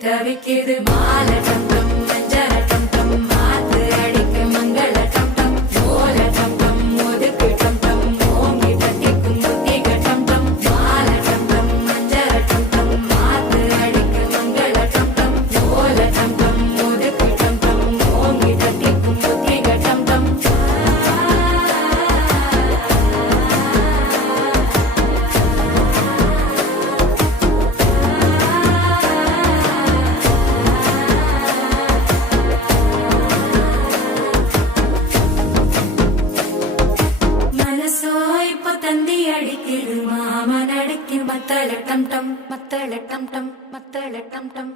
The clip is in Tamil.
தவிக்குது மாலை டம் டம் மஞ்சள டம் டம் மாத்து அடிக்கு மங்கள டம் டம் ஓல டம் டம் ஒதுக்கு டம் டம் ஓங்கி தட்டிக்கும் முத்திக டம் டம் மாலை டம் டம் மஞ்சள டம் டம் மாத்து அடிக்கு மங்கள டம் டம் ஓல டம் டம் ஒதுக்கு டம் டம் ஓங்கி தட்டிக்கும் முத்திக டம் டம் மனசோ இப்ப தந்தி அடிக்குது மாமன் அடிக்கு மத்தள டம் டம் மத்தள டம் டம் மத்தள டம் டம்